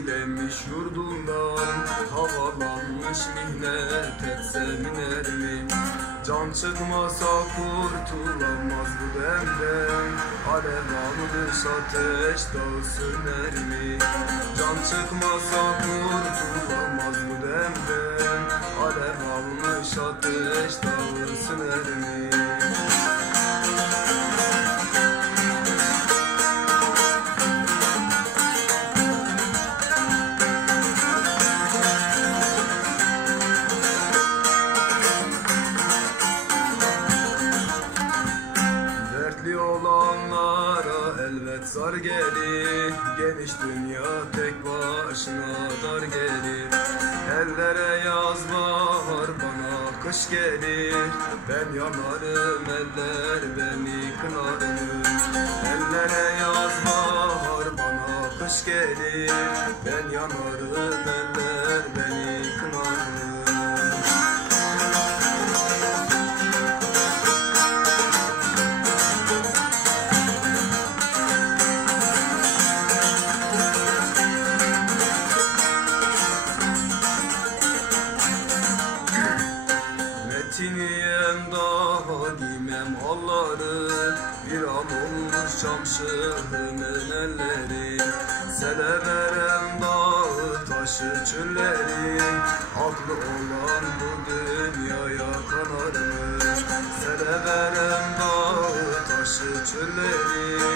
eylemiş yurdundan, havalanmış mihnet etse miner mi? Can çıkmasa kurtulamaz bu demden, alev almış ateş dağı söner mi? Can çıkmasa kurtulamaz bu demden, alev almış ateş dağı söner mi? Dertli olanlara elbet zar gelir, geniş dünya tek başına dar gelir. Ellere yaz bahar, bana kış gelir, ben yanarım eller beni kınar mı? Ellere yaz bahar, bana kış gelir, ben yanarım eller beni kınar mı? Metiniyem daha giymem halları, bir an olmuş çamşırının elleri. Sele verem dağı taşı çölleri, aklı olan bu dünyaya kanar mı? Sele verem dağı taşı çölleri,